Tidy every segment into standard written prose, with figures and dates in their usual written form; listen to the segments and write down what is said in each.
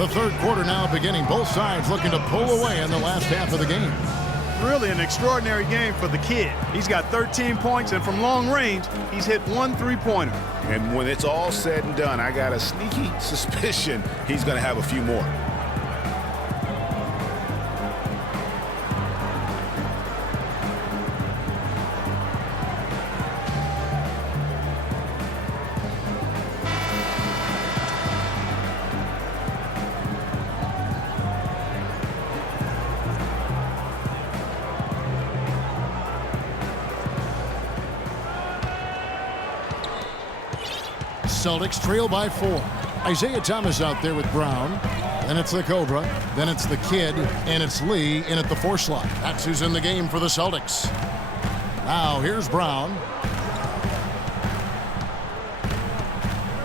The third quarter now beginning. Both sides looking to pull away in the last half of the game. Really an extraordinary game for the kid. He's got 13 points, and from long range, he's hit 1 3-pointer. And when it's all said and done, I got a sneaky suspicion he's going to have a few more. Celtics trail by 4. Isaiah Thomas out there with Brown. Then it's the Cobra. Then it's the Kid. And it's Lee in at the 4 slot. That's who's in the game for the Celtics. Now here's Brown.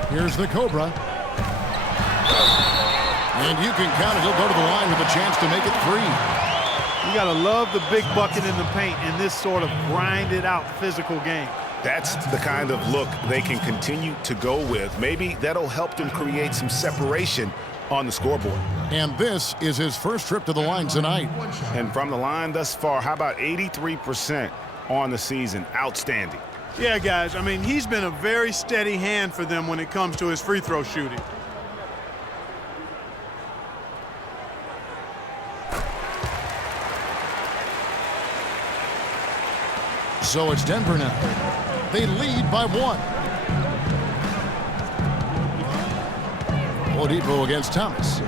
Here's the Cobra. And you can count it. He'll go to the line with a chance to make it 3. You got to love the big bucket in the paint in this sort of grinded-out physical game. That's the kind of look they can continue to go with. Maybe that'll help them create some separation on the scoreboard. And this is his first trip to the line tonight. And from the line thus far, how about 83% on the season? Outstanding. Yeah, guys, I mean, he's been a very steady hand for them when it comes to his free throw shooting. So it's Denver now. They lead by 1. Oladipo against Thomas.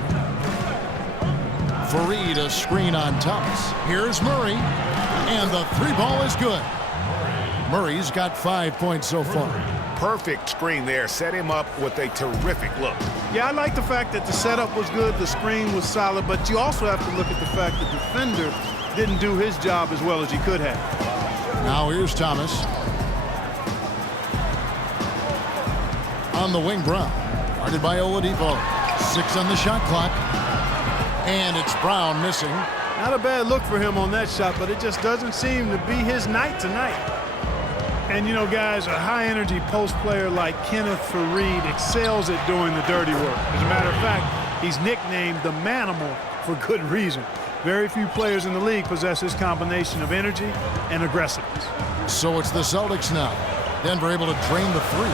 Fareed a screen on Thomas. Here's Murray. And the 3-ball is good. Murray's got 5 points so far. Perfect screen there. Set him up with a terrific look. Yeah, I like the fact that the setup was good, the screen was solid, but you also have to look at the fact the defender didn't do his job as well as he could have. Now here's Thomas. On the wing, Brown. Guarded by Oladipo. 6 on the shot clock. And it's Brown missing. Not a bad look for him on that shot, but it just doesn't seem to be his night tonight. And, you know, guys, a high-energy post player like Kenneth Fareed excels at doing the dirty work. As a matter of fact, he's nicknamed the Manimal for good reason. Very few players in the league possess this combination of energy and aggressiveness. So it's the Celtics now. Denver able to drain the 3.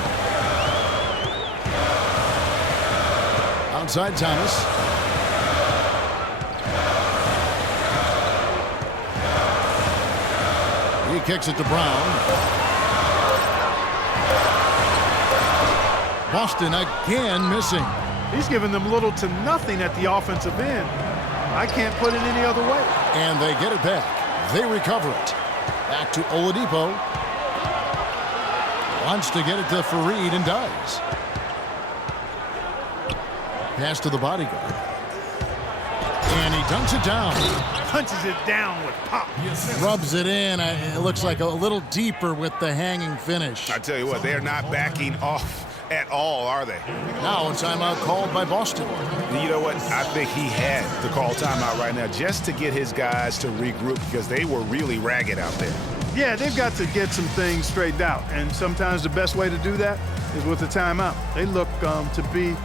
Outside Thomas. He kicks it to Brown. Boston again missing. He's given them little to nothing at the offensive end. I can't put it any other way. And they get it back. They recover it. Back to Oladipo. Wants to get it to Fareed and does. Pass to the bodyguard. And he dunks it down. Punches it down with pop. Rubs it in. It looks like a little deeper with the hanging finish. I tell you what, they're not backing off at all, are they? Now a timeout called by Boston. You know what? I think he had to call timeout right now just to get his guys to regroup because they were really ragged out there. Yeah, they've got to get some things straightened out, and sometimes the best way to do that is with a timeout. They look to be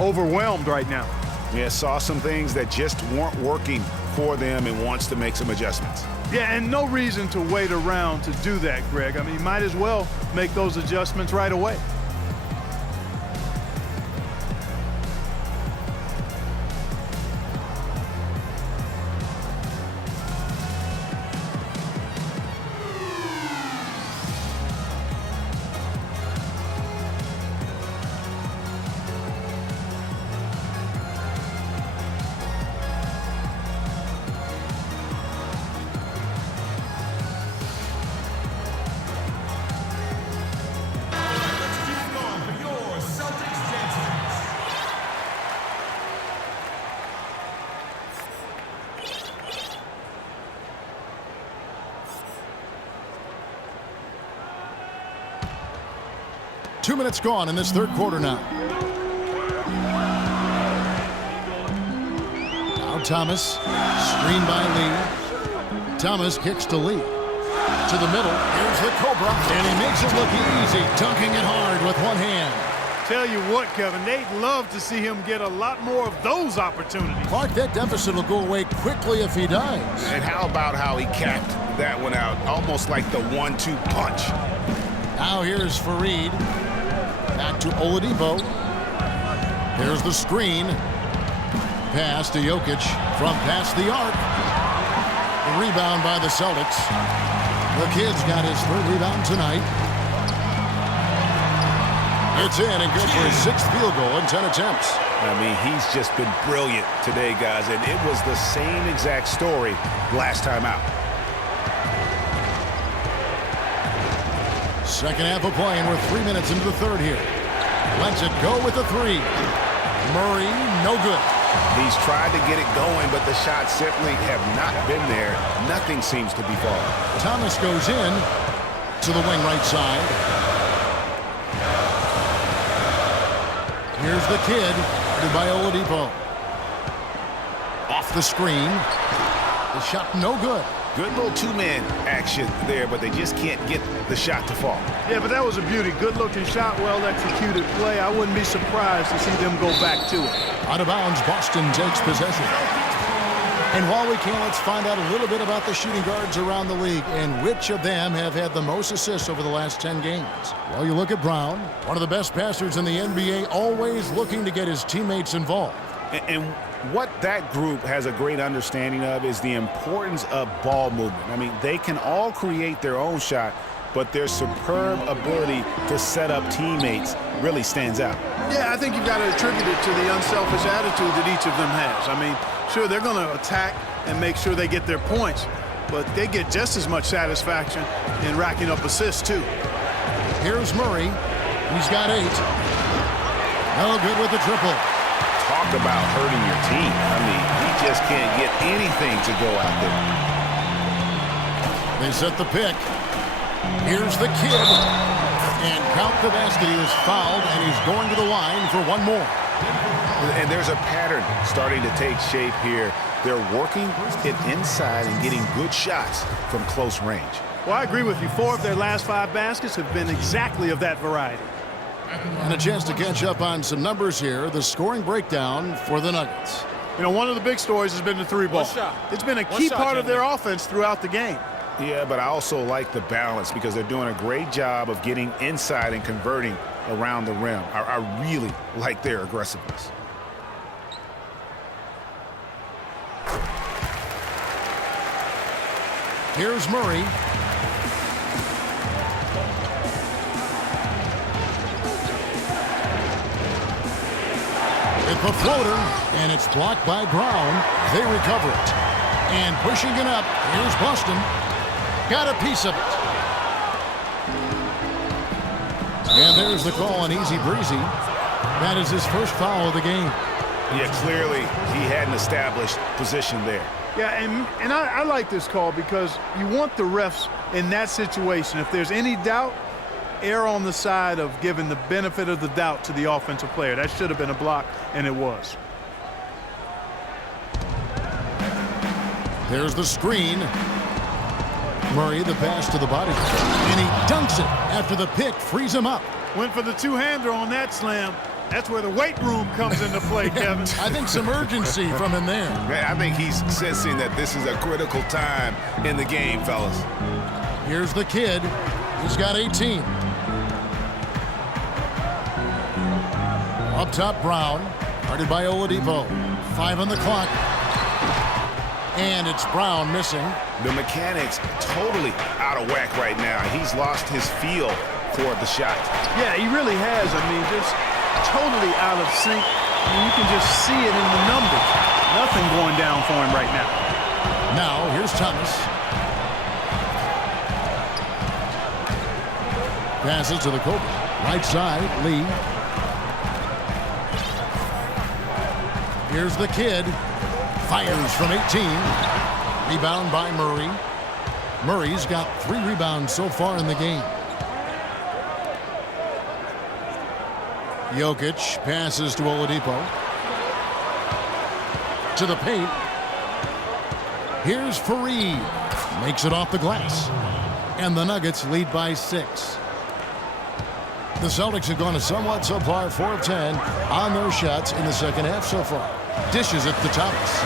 overwhelmed right now. Yeah, saw some things that just weren't working for them and wants to make some adjustments. Yeah, and no reason to wait around to do that, Greg. I mean, you might as well make those adjustments right away. Two minutes gone in this third quarter now. Now Thomas, screened by Lee. Thomas kicks to Lee. To the middle, here's the Cobra, and he makes it look easy, dunking it hard with one hand. Tell you what, Kevin, they'd love to see him get a lot more of those opportunities. Clark, that deficit will go away quickly if he does. And how about how he capped that one out, almost like the 1-2 punch. Now here's Fareed. Back to Oladipo. Here's the screen. Pass to Jokic from past the arc. The rebound by the Celtics. The kid's got his third rebound tonight. It's in and good for his 6th field goal in 10 attempts. I mean, he's just been brilliant today, guys, and it was the same exact story last time out. Second half of play, and we're 3 minutes into the third here. Lets it go with the 3. Murray, no good. He's tried to get it going, but the shots simply have not been there. Nothing seems to be falling. Thomas goes in to the wing right side. Here's the kid, guarded by Oladipo. Off the screen. The shot no good. Good little two-man action there, but they just can't get the shot to fall. Yeah, but that was a beauty. Good-looking shot, well-executed play. I wouldn't be surprised to see them go back to it. Out of bounds, Boston takes possession. And while we can, let's find out a little bit about the shooting guards around the league and which of them have had the most assists over the last 10 games. Well, you look at Brown, one of the best passers in the NBA, always looking to get his teammates involved. And what that group has a great understanding of is the importance of ball movement. I mean, they can all create their own shot, but their superb ability to set up teammates really stands out. Yeah, I think you've got to attribute it to the unselfish attitude that each of them has. I mean, sure, they're going to attack and make sure they get their points, but they get just as much satisfaction in racking up assists, too. Here's Murray. He's got 8. No good with the triple. Talk about hurting your team. I mean, he just can't get anything to go out there. They set the pick. Here's the kid. And count the basket. He was fouled, and he's going to the line for one more. And there's a pattern starting to take shape here. They're working it inside and getting good shots from close range. Well, I agree with you. 4 of their last 5 baskets have been exactly of that variety. And a chance to catch up on some numbers here. The scoring breakdown for the Nuggets. You know, one of the big stories has been the 3-ball. It's been a key part of their offense throughout the game. Yeah, but I also like the balance because they're doing a great job of getting inside and converting around the rim. I really like their aggressiveness. Here's Murray. With the floater, and it's blocked by Brown. They recover it. And pushing it up, here's Boston. Got a piece of it. And there's the call on Easy Breezy. That is his first foul of the game. Yeah, clearly he had an established position there. Yeah, and I like this call because you want the refs in that situation. If there's any doubt, err on the side of giving the benefit of the doubt to the offensive player. That should have been a block, and it was. There's the screen. Murray, the pass to the body. And he dunks it after the pick frees him up. Went for the two-hander on that slam. That's where the weight room comes into play, Kevin. I think some urgency from him there. I think he's sensing that this is a critical time in the game, fellas. Here's the kid. He's got 18. Up top, Brown. Guarded by Oladipo. 5 on the clock. And it's Brown missing. The mechanics totally out of whack right now. He's lost his feel for the shot. Yeah, he really has. I mean, just totally out of sync. I mean, you can just see it in the numbers. Nothing going down for him right now. Now, here's Thomas. Passes to the Cobra. Right side, Lee. Here's the kid. Fires from 18. Rebound by Murray. Murray's got 3 rebounds so far in the game. Jokic passes to Oladipo. To the paint. Here's Fareed. Makes it off the glass. And the Nuggets lead by 6. The Celtics have gone a somewhat subpar 4 of 10 on their shots in the second half so far. Dishes it to Thomas.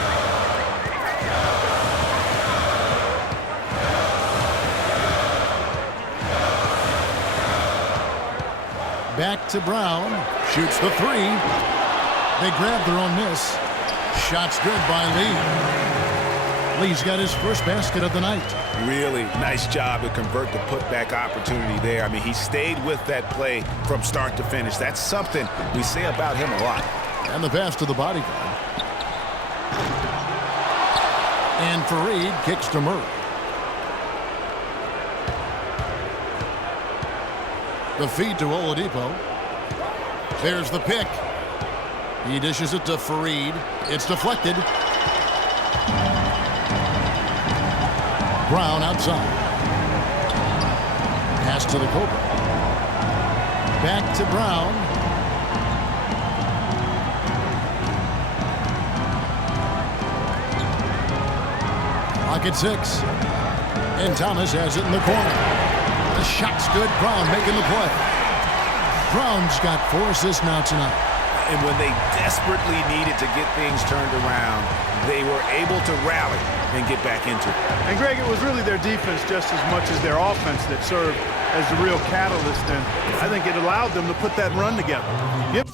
Back to Brown. Shoots the three. They grab their own miss. Shot's good by Lee. Lee's got his first basket of the night. Really nice job to convert the putback opportunity there. I mean, he stayed with that play from start to finish. That's something we say about him a lot. And the pass to the bodyguard. And Fareed kicks to Murray. The feed to Oladipo. There's the pick. He dishes it to Fareed. It's deflected. Brown outside. Pass to the Cobra. Back to Brown. Clock at 6. And Thomas has it in the corner. The shot's good. Brown making the play. Brown's got 4 assists now tonight. And when they desperately needed to get things turned around, they were able to rally and get back into it. And Greg, it was really their defense just as much as their offense that served as the real catalyst, and I think it allowed them to put that run together. Yep.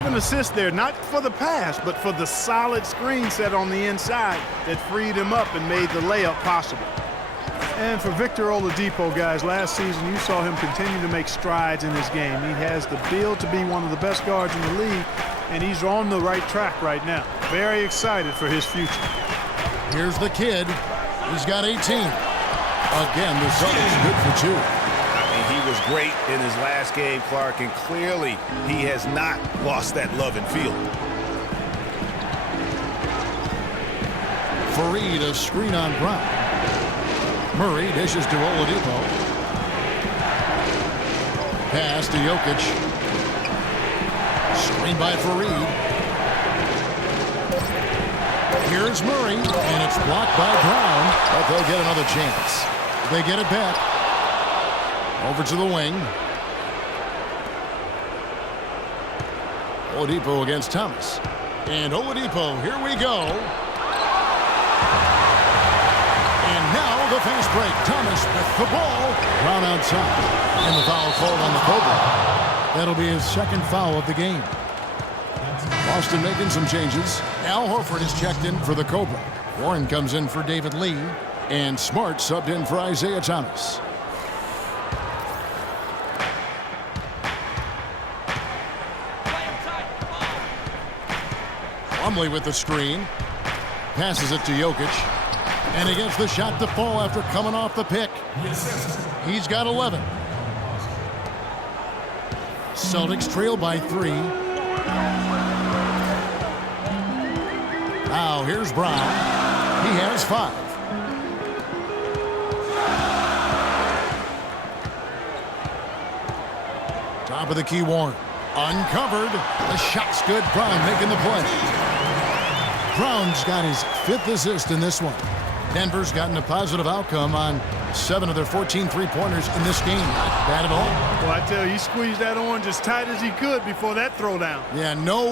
An assist there, not for the pass, but for the solid screen set on the inside that freed him up and made the layup possible. And for Victor Oladipo, guys, last season you saw him continue to make strides in his game. He has the build to be one of the best guards in the league, and he's on the right track right now. Very excited for his future. Here's the kid. He's got 18. Again, the Celtics good for 2. He was great in his last game, Clark, and clearly he has not lost that love and feel. Fareed, a screen on Brown. Murray dishes to Oladipo. Pass to Jokic. Screen by Fareed. Here's Murray, and it's blocked by Brown, but they'll get another chance. They get it back. Over to the wing. Oladipo against Thomas. And Oladipo, here we go. And now the fast break. Thomas with the ball. Brown outside. And the foul called on the Cobra. That'll be his second foul of the game. Boston making some changes. Al Horford is checked in for the Cobra. Warren comes in for David Lee. And Smart subbed in for Isaiah Thomas. Plumlee with the screen. Passes it to Jokic. And he gets the shot to fall after coming off the pick. He's got 11. Celtics trail by 3. Now here's Brown. He has 5. Top of the key, Warren. Uncovered. The shot's good. Brown making the play. Brown's got his 5th assist in this one. Denver's gotten a positive outcome on 7 of their 14 three-pointers in this game. Not bad at all. Well, I tell you, he squeezed that orange as tight as he could before that throwdown. Yeah, no.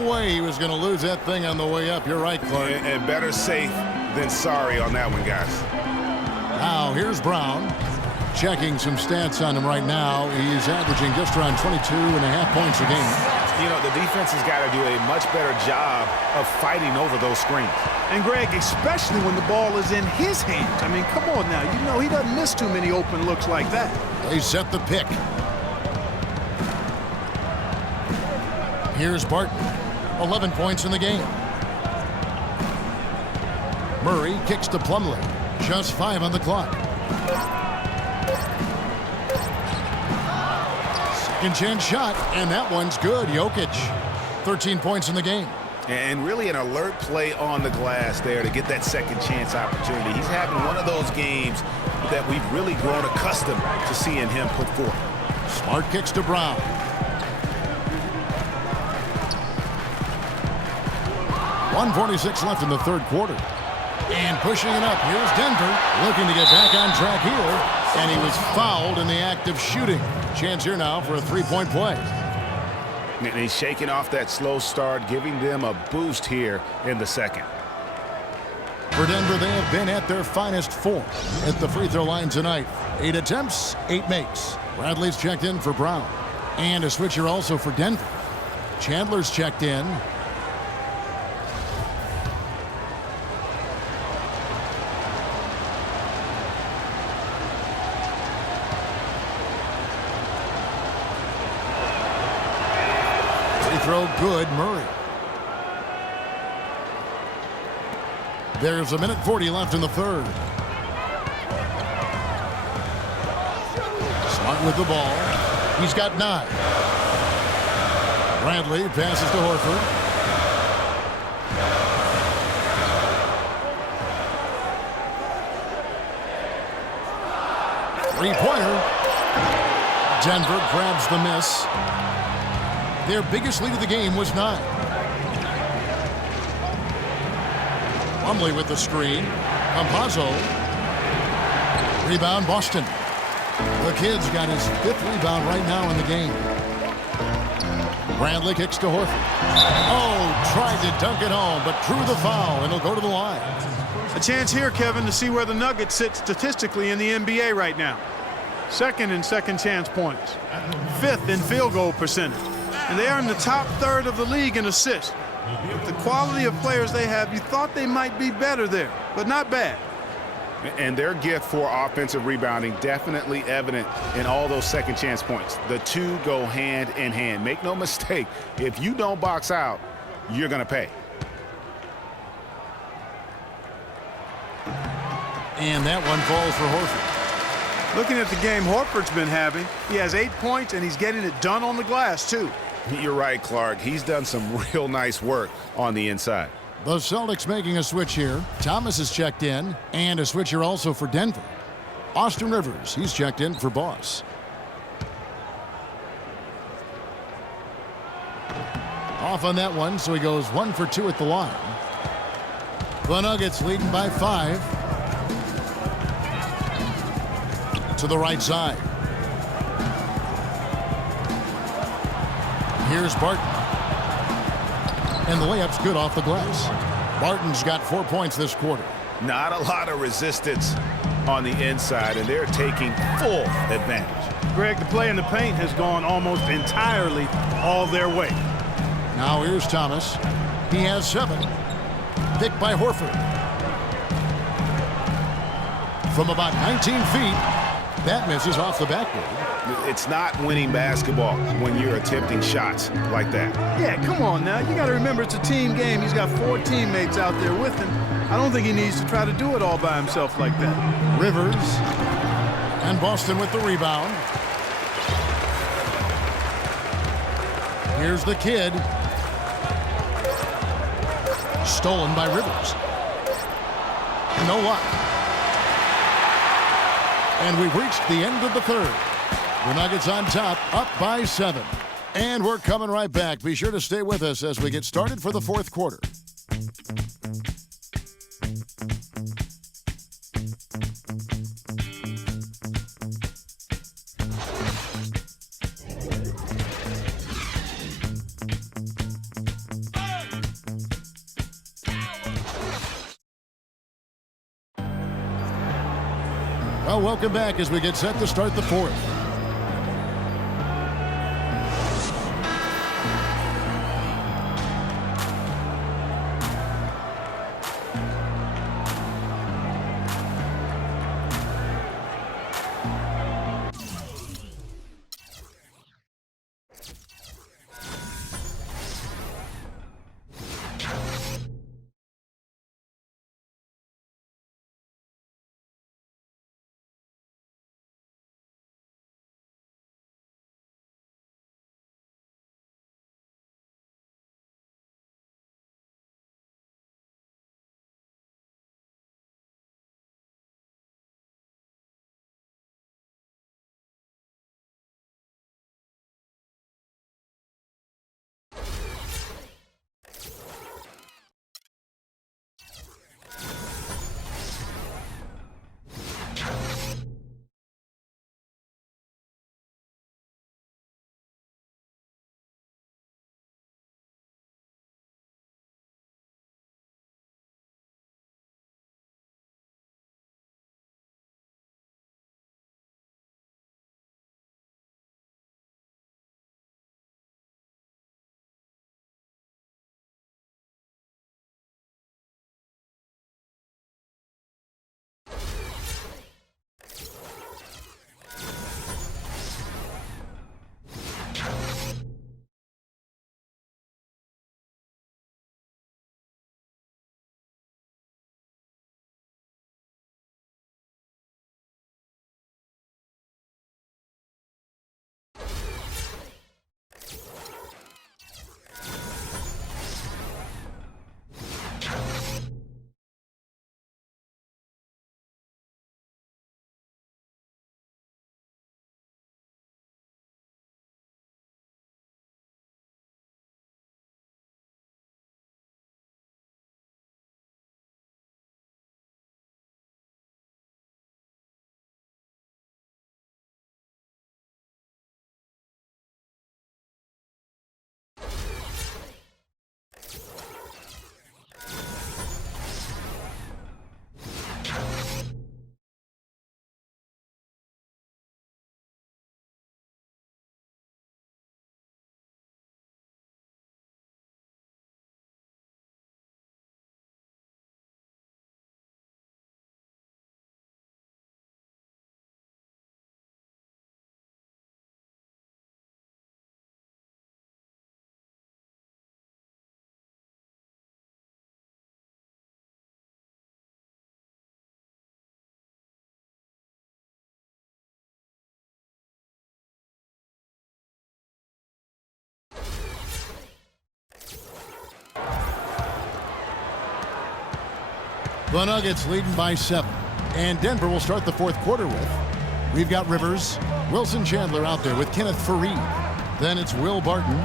way he was going to lose that thing on the way up. You're right, Clark. And better safe than sorry on that one, guys. Now, here's Brown. Checking some stats on him right now. He's averaging just around 22.5 points a game. You know, the defense has got to do a much better job of fighting over those screens. And, Greg, especially when the ball is in his hands. I mean, come on now. You know he doesn't miss too many open looks like that. They set the pick. Here's Barton. 11 points in the game. Murray kicks to Plumlee. Just 5 on the clock. Second chance shot, and that one's good. Jokic, 13 points in the game. And really an alert play on the glass there to get that second chance opportunity. He's having one of those games that we've really grown accustomed to seeing him put forth. Smart kicks to Brown. .146 left in the third quarter. And pushing it up. Here's Denver looking to get back on track here. And he was fouled in the act of shooting. Chance here now for a three-point play. And he's shaking off that slow start, giving them a boost here in the second. For Denver, they have been at their finest 4 at the free throw line tonight. 8 attempts, 8 makes. Bradley's checked in for Brown. And a switcher also for Denver. Chandler's checked in. Throw good, Murray. There's a minute 40 left in the third. Smart with the ball. He's got 9. Bradley passes to Horford. Three-pointer. Denver grabs the miss. Their biggest lead of the game was 9. Plumlee with the screen. Campazzo. Rebound, Boston. The kid's got his 5th rebound right now in the game. Bradley kicks to Horford. Oh, tried to dunk it home, but drew the foul, and he'll go to the line. A chance here, Kevin, to see where the Nuggets sit statistically in the NBA right now. 2nd in second chance points. 5th in field goal percentage. And they are in the top 3rd of the league in assists. With the quality of players they have, you thought they might be better there, but not bad. And their gift for offensive rebounding definitely evident in all those second chance points. The two go hand in hand. Make no mistake, if you don't box out, you're going to pay. And that one falls for Horford. Looking at the game Horford's been having, he has 8 points, and he's getting it done on the glass, too. You're right, Clark. He's done some real nice work on the inside. The Celtics making a switch here. Thomas is checked in, and a switcher also for Denver. Austin Rivers, he's checked in for Boss. Off on that one, so he goes 1 for 2 at the line. The Nuggets leading by 5. To the right side. Here's Barton. And the layup's good off the glass. Barton's got 4 points this quarter. Not a lot of resistance on the inside, and they're taking full advantage. Greg, the play in the paint has gone almost entirely all their way. Now here's Thomas. He has 7. Picked by Horford. From about 19 feet, that misses off the backboard. It's not winning basketball when you're attempting shots like that. Yeah, come on now. You got to remember it's a team game. He's got 4 teammates out there with him. I don't think he needs to try to do it all by himself like that. Rivers and Boston with the rebound. Here's the kid. Stolen by Rivers. No luck. And we've reached the end of the third. The Nuggets on top, up by 7. And we're coming right back. Be sure to stay with us as we get started for the fourth quarter. Well, welcome back as we get set to start the fourth. The Nuggets leading by 7. And Denver will start the fourth quarter with. We've got Rivers, Wilson Chandler out there with Kenneth Faried. Then it's Will Barton.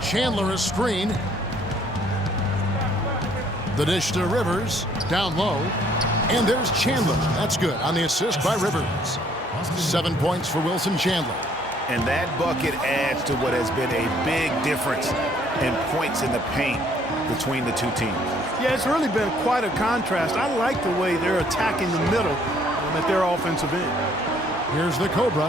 Chandler a screen. The dish to Rivers, down low. And there's Chandler. That's good on the assist by Rivers. 7 points for Wilson Chandler. And that bucket adds to what has been a big difference in points in the paint between the two teams. Yeah, it's really been quite a contrast. I like the way they're attacking the middle at their offensive end. Here's the Cobra.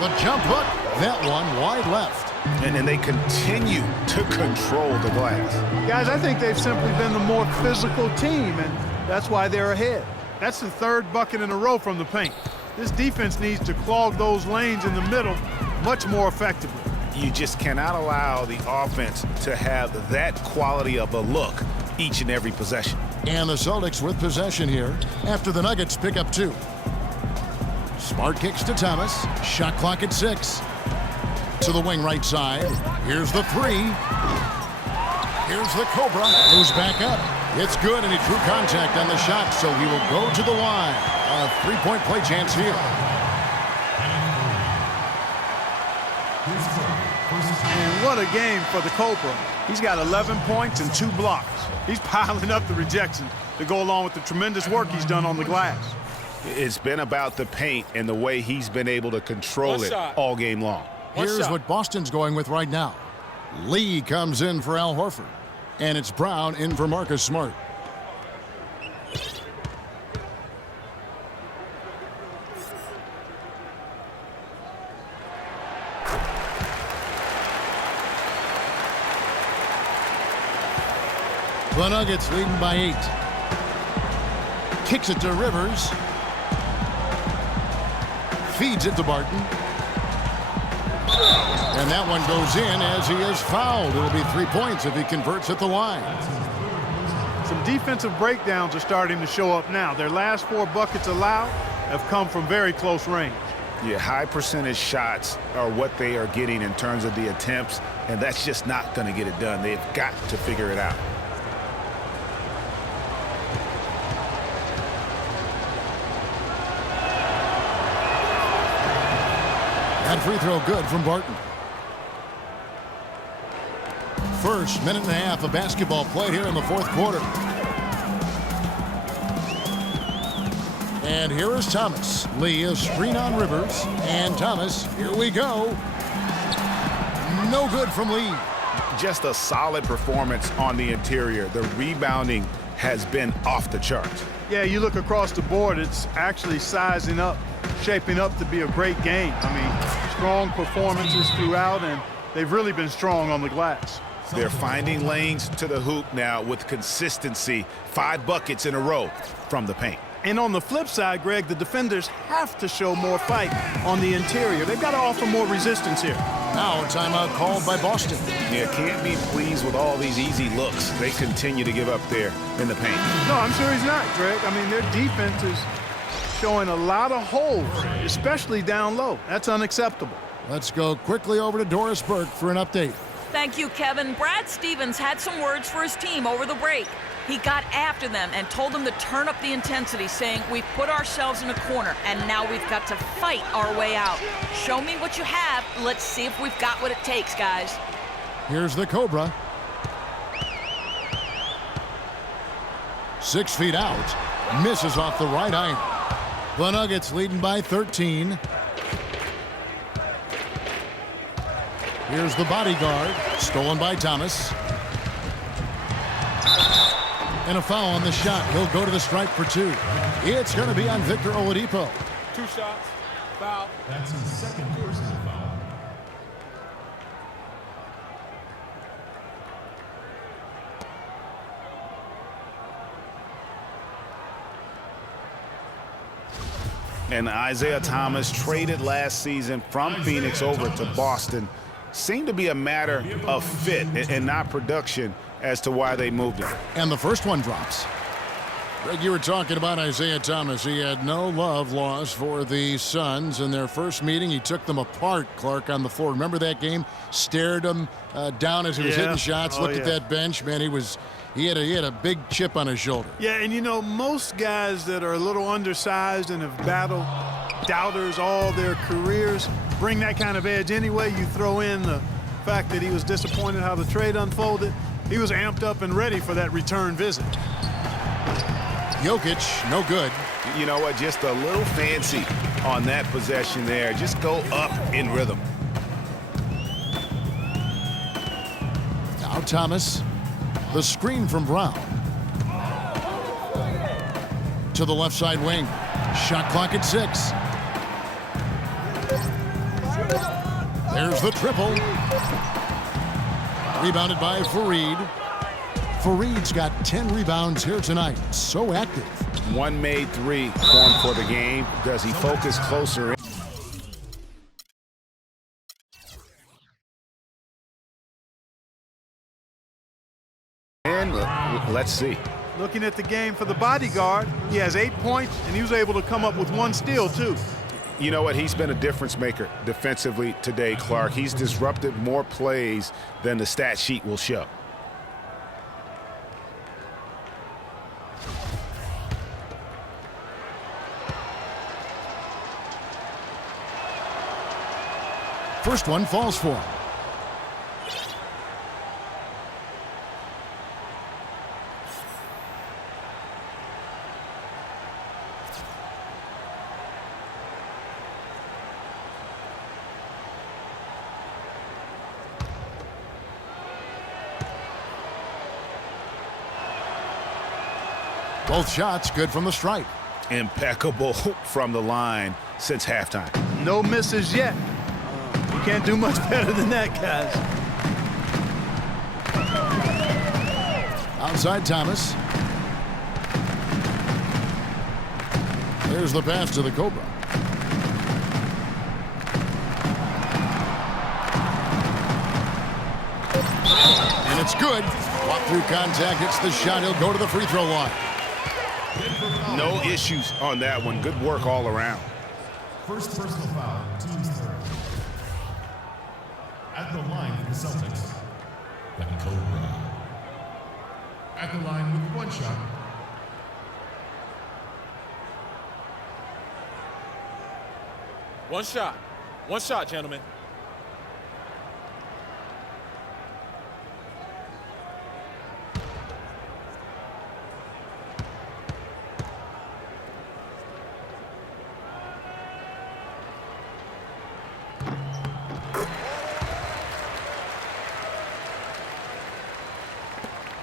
The jump hook. That one wide left. And they continue to control the glass. Guys, I think they've simply been the more physical team, and that's why they're ahead. That's the third bucket in a row from the paint. This defense needs to clog those lanes in the middle much more effectively. You just cannot allow the offense to have that quality of a look each and every possession. And the Celtics with possession here after the Nuggets pick up 2. Smart kicks to Thomas. Shot clock at 6. To the wing right side. Here's the 3. Here's the Cobra. Goes back up. It's good, and he drew contact on the shot, so he will go to the line. A 3-point play chance here. And what a game for the Cobra. He's got 11 points and 2 blocks. He's piling up the rejections to go along with the tremendous work he's done on the glass. It's been about the paint and the way he's been able to control it all game long. Here's what Boston's going with right now. Lee comes in for Al Horford. And it's Brown in for Marcus Smart. The Nuggets leading by 8. Kicks it to Rivers. Feeds it to Barton. And that one goes in as he is fouled. It'll be 3 points if he converts at the line. Some defensive breakdowns are starting to show up now. Their last 4 buckets allowed have come from very close range. Yeah, high percentage shots are what they are getting in terms of the attempts, and that's just not going to get it done. They've got to figure it out. That free throw good from Barton. First minute and a half of basketball played here in the 4th quarter. And here is Thomas. Lee is screen on Rivers. And Thomas, here we go. No good from Lee. Just a solid performance on the interior. The rebounding has been off the charts. Yeah, you look across the board, it's actually sizing up, shaping up to be a great game. I mean, strong performances throughout, and they've really been strong on the glass. They're finding lanes to the hoop now with consistency. 5 buckets in a row from the paint. And on the flip side, Greg, the defenders have to show more fight on the interior. They've got to offer more resistance here. Now a timeout called by Boston. Yeah, can't be pleased with all these easy looks they continue to give up there in the paint. No, I'm sure he's not, Greg. I mean, their defense is showing a lot of holes, especially down low. That's unacceptable. Let's go quickly over to Doris Burke for an update. Thank you, Kevin. Brad Stevens had some words for his team over the break. He got after them and told them to turn up the intensity, saying, "We've put ourselves in a corner, and now we've got to fight our way out. Show me what you have. Let's see if we've got what it takes, guys." Here's the Cobra. 6 feet out. Misses off the right iron. The Nuggets leading by 13. Here's the bodyguard. Stolen by Thomas. And a foul on the shot. He'll go to the stripe for 2. It's going to be on Victor Oladipo. 2 shots, foul. That's his second personal foul. And Isaiah Thomas, traded last season from Phoenix over to Boston, seemed to be a matter of fit and not production as to why they moved him. And the first one drops. Greg, you were talking about Isaiah Thomas. He had no love lost for the Suns in their first meeting. He took them apart, Clark, on the floor. Remember that game? Stared him down as he was hitting shots. Looked at that bench. Man, he had a big chip on his shoulder. Yeah, and you know, most guys that are a little undersized and have battled doubters all their careers bring that kind of edge anyway. You throw in the fact that he was disappointed how the trade unfolded. He was amped up and ready for that return visit. Jokic, no good. You know what? Just a little fancy on that possession there. Just go up in rhythm. Now Thomas. The screen from Brown. To the left side wing. Shot clock at 6. There's the triple. Rebounded by Fareed. Fareed's got 10 rebounds here tonight. So active. 1 made 3 formed for the game. Does he focus closer in? And let's see. Looking at the game for the bodyguard, he has 8 points, and he was able to come up with 1 steal, too. You know what? He's been a difference maker defensively today, Clark. He's disrupted more plays than the stat sheet will show. First one falls for him. Both shots good from the stripe. Impeccable from the line since halftime. No misses yet. You can't do much better than that, guys. Outside Thomas. There's the pass to the Cobra. And it's good. Walk through contact, hits the shot. He'll go to the free throw line. No issues on that one. Good work all around. First personal foul, team's third. At the line for the Celtics, the Cobra. At the line with one shot. One shot. One shot, gentlemen.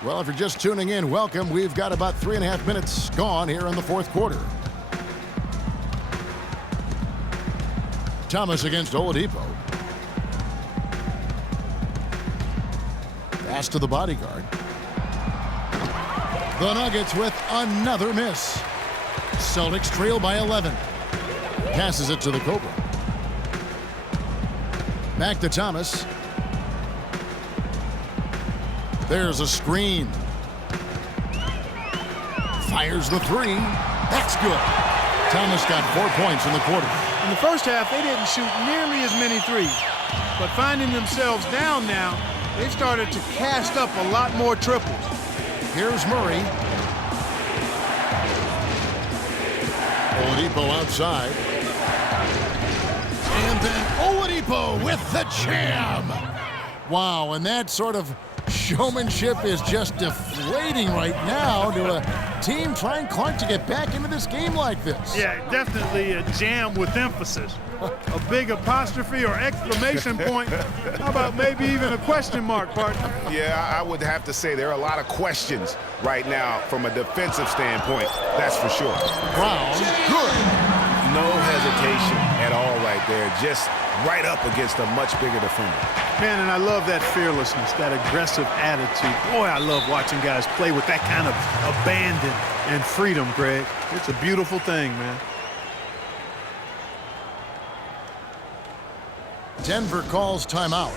Well, if you're just tuning in, welcome. We've got about 3.5 minutes gone here in the fourth quarter. Thomas against Oladipo. Pass to the bodyguard. The Nuggets with another miss. Celtics trail by 11. Passes it to the Cobra. Back to Thomas. There's a screen. Fires the three. That's good. Thomas got 4 points in the quarter. In the first half, they didn't shoot nearly as many threes. But finding themselves down now, they've started to cast up a lot more triples. Here's Murray. Oladipo outside. And then Oladipo with the jam. Wow, and that sort of showmanship is just deflating right now to a team trying Clark to get back into this game like this. Yeah, definitely a jam with emphasis. A big apostrophe or exclamation point. How about maybe even a question mark, partner? Yeah, I would have to say there are a lot of questions right now from a defensive standpoint. That's for sure. Brown, good. No hesitation at all right there. Just right up against a much bigger defender. Man, and I love that fearlessness, that aggressive attitude. Boy, I love watching guys play with that kind of abandon and freedom, Greg. It's a beautiful thing, man. Denver calls timeout.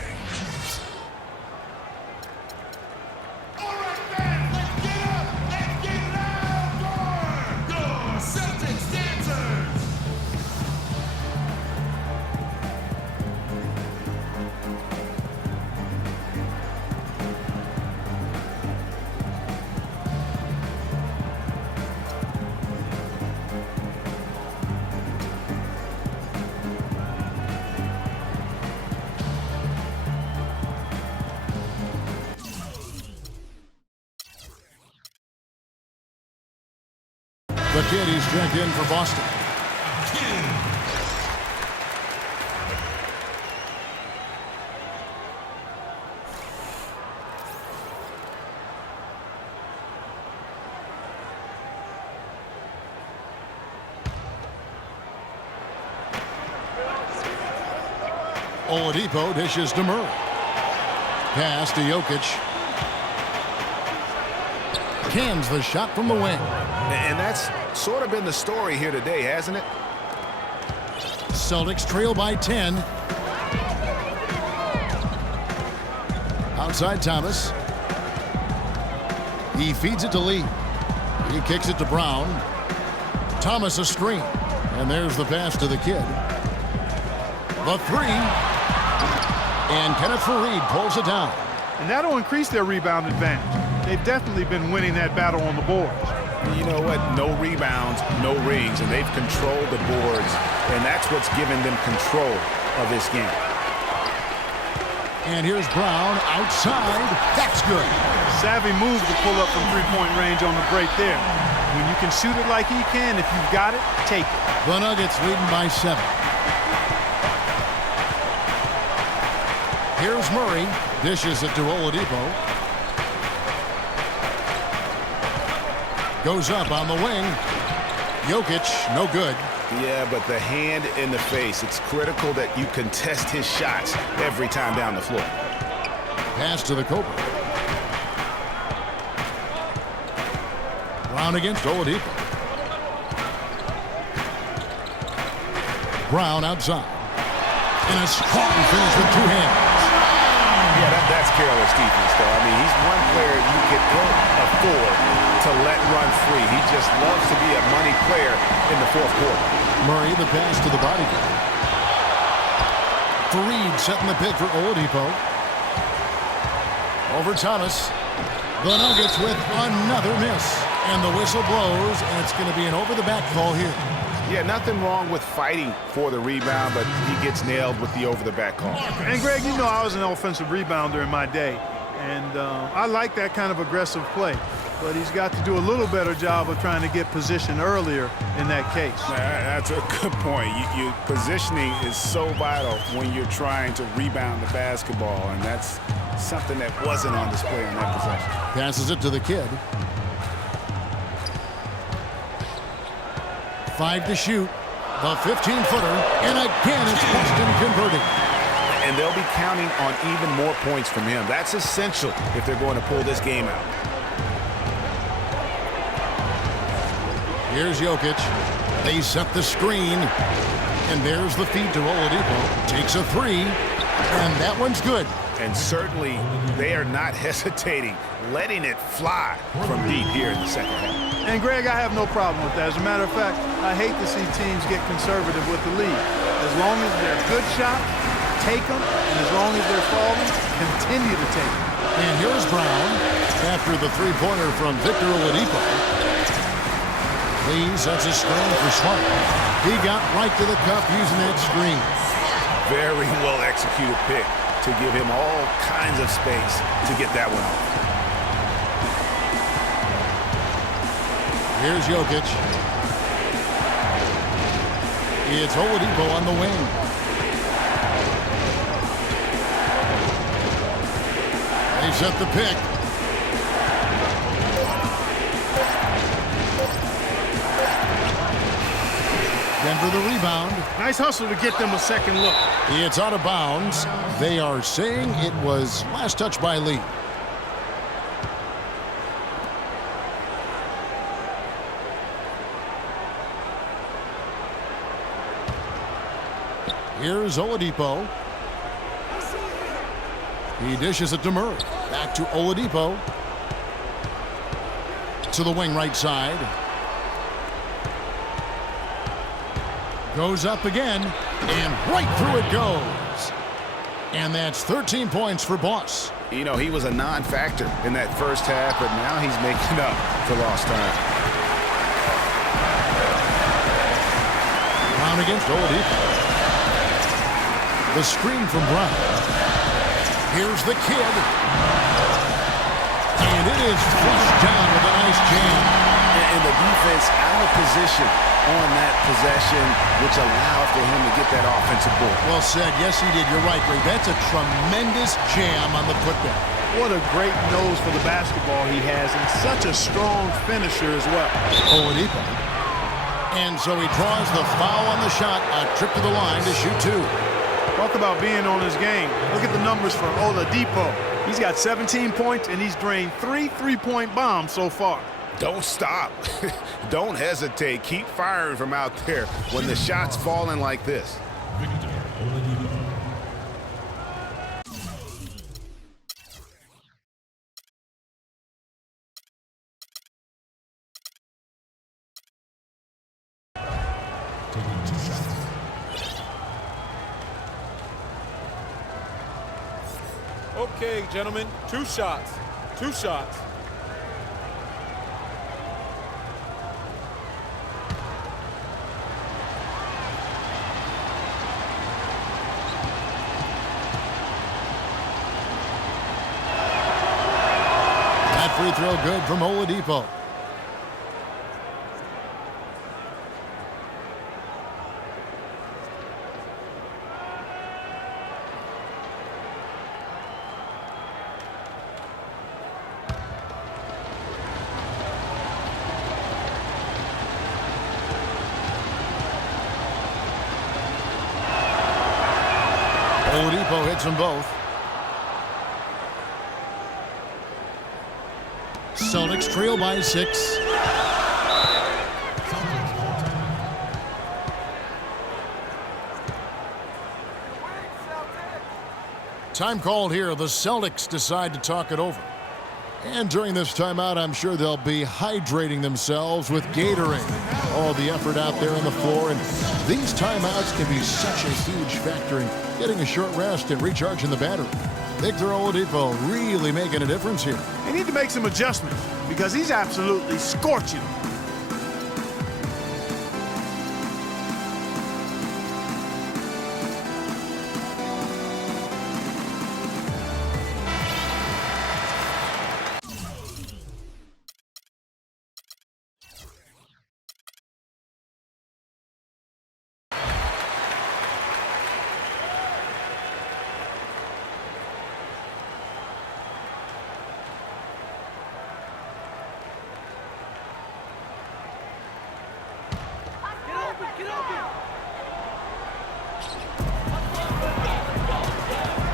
The kid, he's checked in for Boston. Oladipo dishes to Murray. Pass to Jokic. Cans the shot from the wing. And that's sort of been the story here today, hasn't it? Celtics trail by 10. Outside Thomas. He feeds it to Lee. He kicks it to Brown. Thomas a screen. And there's the pass to the kid. The three. And Kenneth Faried pulls it down. And that'll increase their rebound advantage. They've definitely been winning that battle on the boards. You know what? No rebounds, no rings, and they've controlled the boards, and that's what's given them control of this game. And here's Brown outside. That's good. Savvy move to pull up from three-point range on the break there. When you can shoot it like he can, if you've got it, take it. The Nuggets leading by 7. Here's Murray. Dishes it to Oladipo. Goes up on the wing. Jokic, no good. Yeah, but the hand in the face. It's critical that you contest his shots every time down the floor. Pass to the Cobra. Brown against Oladipo. Brown outside. And a strong finish with two hands. Yeah, that's careless defense, though. I mean, he's one player you can ill afford to let run free. He just loves to be a money player in the fourth quarter. Murray, the pass to the body. Fareed setting the pick for Oladipo. Over Thomas. The Nuggets with another miss. And the whistle blows, and it's going to be an over-the-back call here. Yeah, nothing wrong with fighting for the rebound, but he gets nailed with the over-the-back call. And, Greg, you know I was an offensive rebounder in my day, and I like that kind of aggressive play. But he's got to do a little better job of trying to get position earlier in that case. That's a good point. Positioning is so vital when you're trying to rebound the basketball, and that's something that wasn't on display on that possession. Passes it to the kid. 5 to shoot. The 15-footer. And again, it's Boston converting. And they'll be counting on even more points from him. That's essential if they're going to pull this game out. Here's Jokic. They set the screen. And there's the feed to Oladipo. Takes a three. And that one's good. And certainly they are not hesitating, letting it fly from deep here in the second half. And, Greg, I have no problem with that. As a matter of fact, I hate to see teams get conservative with the lead. As long as they're good shots, take them. And as long as they're falling, continue to take them. And here's Brown after the three-pointer from Victor Oladipo. Lee sets a screen for Smart. He got right to the cup using that screen. Very well executed pick to give him all kinds of space to get that one off. Here's Jokic. It's Oladipo on the wing. They set the pick. Denver the rebound. Nice hustle to get them a second look. It's out of bounds. They are saying it was last touch by Lee. Here's Oladipo. He dishes it to Murray. Back to Oladipo. To the wing right side. Goes up again. And right through it goes. And that's 13 points for Boss. You know, he was a non-factor in that first half, but now he's making up for lost time. Brown against Oladipo. The screen from Brown. Here's the kid. And it is flushed down with a nice jam. And the defense out of position on that possession, which allowed for him to get that offensive board. Well said. Yes, he did. You're right, Greg. That's a tremendous jam on the putback. What a great nose for the basketball he has, and such a strong finisher as well. Oladipo. And so he draws the foul on the shot. A trip to the line to shoot two. Talk about being on his game. Look at the numbers for Oladipo. He's got 17 points, and he's drained 3 three-point bombs so far. Don't stop. Don't hesitate. Keep firing from out there when the shot's falling like this. Victor Oladipo. Taking 2 shots. Okay, gentlemen, 2 shots. 2 shots. That free throw good from Oladipo. Oladipo hits them both. Celtics trail by 6. Time called here. The Celtics decide to talk it over. And during this timeout, I'm sure they'll be hydrating themselves with Gatorade. All the effort out there on the floor. And these timeouts can be such a huge factor in getting a short rest and recharging the battery. Victor Oladipo really making a difference here. They need to make some adjustments because he's absolutely scorching.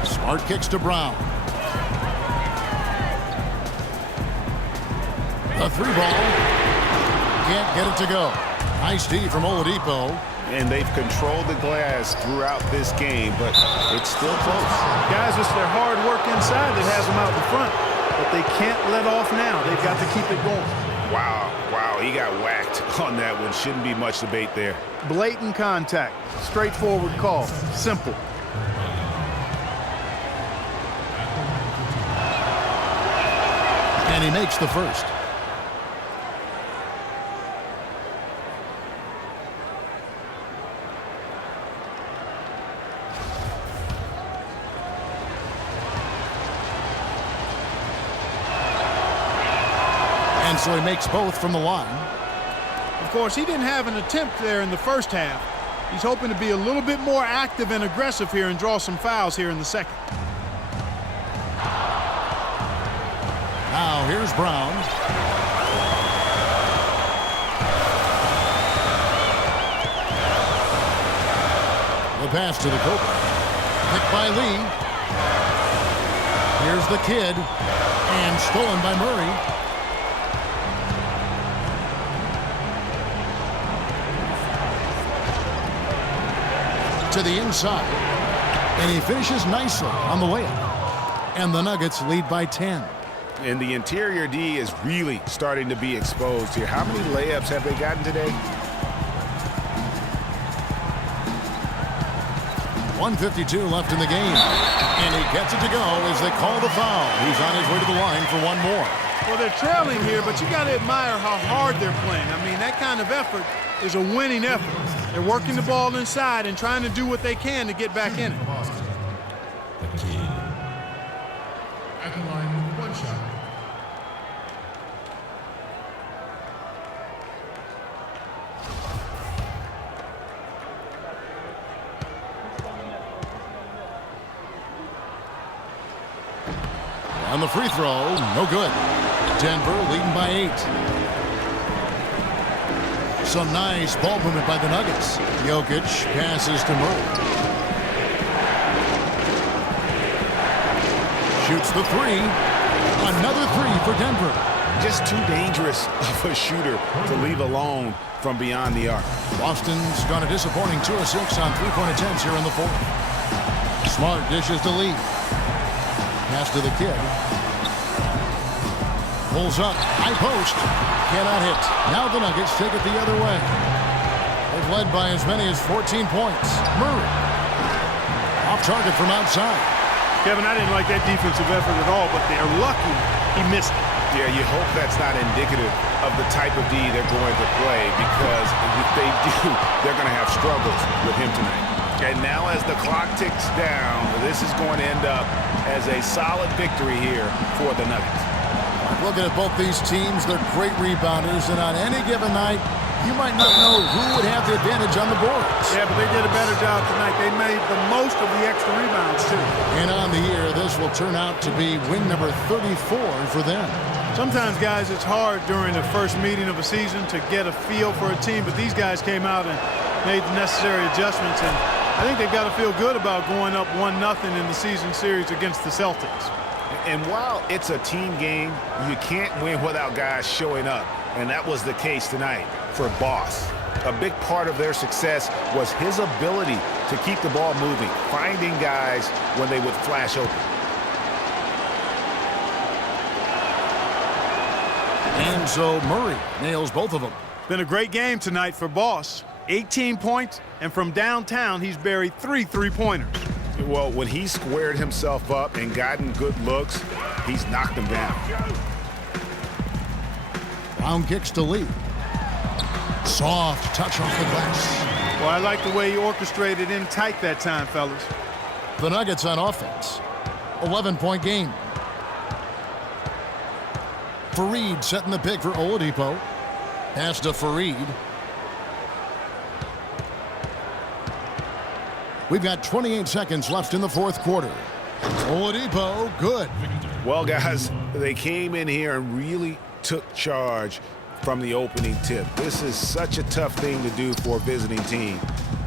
Smart kicks to Brown. The three ball. Can't get it to go. Nice D from Oladipo. And they've controlled the glass throughout this game, but it's still close. Guys, it's their hard work inside that has them out in front, but they can't let off now. They've got to keep it going. Wow, he got whacked on that one. Shouldn't be much debate there. Blatant contact. Straightforward call. Simple. And he makes the first. And so he makes both from the line. Of course, he didn't have an attempt there in the first half. He's hoping to be a little bit more active and aggressive here and draw some fouls here in the second. Now here's Brown. The pass to the Cobra. Picked by Lee. Here's the kid. And stolen by Murray. To the inside. And he finishes nicely on the layup. And the Nuggets lead by 10. And the interior D is really starting to be exposed here. How many layups have they gotten today? 1:52 left in the game. And he gets it to go as they call the foul. He's on his way to the line for one more. Well, they're trailing here, but you got to admire how hard they're playing. I mean, that kind of effort is a winning effort. They're working the ball inside and trying to do what they can to get back in it. Boston. The kid. At the line with one shot. On the free throw, no good. Denver leading by 8. Some nice ball movement by the Nuggets. Jokic passes to Murray. Shoots the three. Another three for Denver. Just too dangerous of a shooter to leave alone from beyond the arc. Boston's got a disappointing 2 of 6 on three-point attempts here in the fourth. Smart dishes to Lee. Pass to the kid. Pulls up. High post. Cannot hit. Now the Nuggets take it the other way. They've led by as many as 14 points. Murray. Off target from outside. Kevin, I didn't like that defensive effort at all, but they're lucky he missed it. Yeah, you hope that's not indicative of the type of D they're going to play, because if they do, they're going to have struggles with him tonight. And now as the clock ticks down, this is going to end up as a solid victory here for the Nuggets. Looking at both these teams, they're great rebounders, and on any given night, you might not know who would have the advantage on the boards. Yeah, but they did a better job tonight. They made the most of the extra rebounds, too. And on the year, this will turn out to be win number 34 for them. Sometimes, guys, it's hard during the first meeting of a season to get a feel for a team, but these guys came out and made the necessary adjustments, and I think they've got to feel good about going up 1-0 in the season series against the Celtics. And while it's a team game, you can't win without guys showing up. And that was the case tonight for Boss. A big part of their success was his ability to keep the ball moving, finding guys when they would flash open. And so Murray nails both of them. Been a great game tonight for Boss. 18 points, and from downtown, he's buried 3 3-pointers. Well, when he squared himself up and gotten good looks, he's knocked them down. Brown kicks to Lee. Soft touch off the glass. Well, I like the way he orchestrated in tight that time, fellas. The Nuggets on offense. 11-point game. Fareed setting the pick for Oladipo. Pass to Fareed. We've got 28 seconds left in the fourth quarter. Oladipo, good. Well, guys, they came in here and really took charge from the opening tip. This is such a tough thing to do for a visiting team.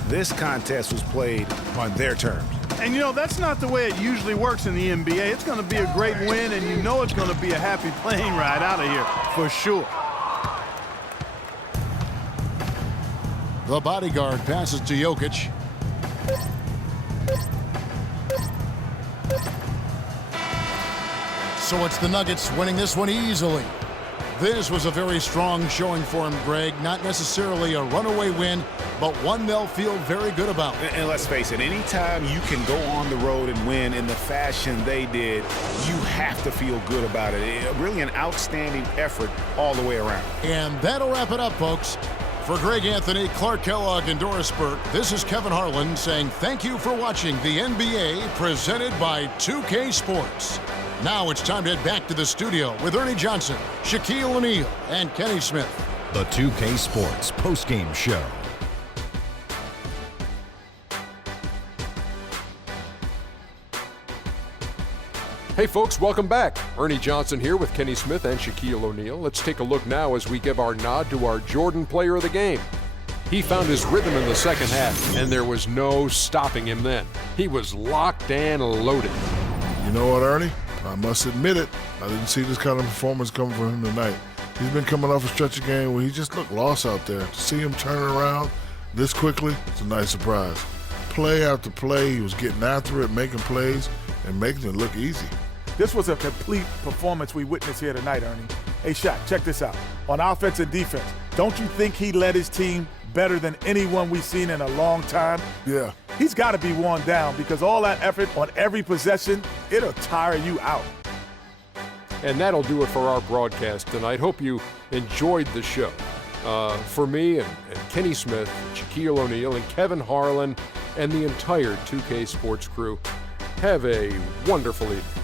This contest was played on their terms. And, you know, that's not the way it usually works in the NBA. It's going to be a great win, and you know it's going to be a happy plane ride out of here, for sure. The bodyguard passes to Jokic. So it's the Nuggets winning this one easily. This was a very strong showing for him, Greg. Not necessarily a runaway win, but one they'll feel very good about. And let's face it, anytime you can go on the road and win in the fashion they did, you have to feel good about it. Really an outstanding effort all the way around. And that'll wrap it up, folks. For Greg Anthony, Clark Kellogg, and Doris Burke, this is Kevin Harlan saying thank you for watching the NBA presented by 2K Sports. Now it's time to head back to the studio with Ernie Johnson, Shaquille O'Neal, and Kenny Smith. The 2K Sports postgame show. Hey folks, welcome back. Ernie Johnson here with Kenny Smith and Shaquille O'Neal. Let's take a look now as we give our nod to our Jordan player of the game. He found his rhythm in the second half, and there was no stopping him then. He was locked and loaded. You know what, Ernie? I must admit it. I didn't see this kind of performance coming from him tonight. He's been coming off a stretch of game where he just looked lost out there. To see him turn around this quickly, it's a nice surprise. Play after play, he was getting after it, making plays, and making it look easy. This was a complete performance we witnessed here tonight, Ernie. Hey, Shaq, check this out. On offense and defense, don't you think he led his team better than anyone we've seen in a long time? Yeah. He's got to be worn down because all that effort on every possession, it'll tire you out. And that'll do it for our broadcast tonight. Hope you enjoyed the show. For me and Kenny Smith, Shaquille O'Neal, and Kevin Harlan, and the entire 2K Sports crew, have a wonderful evening.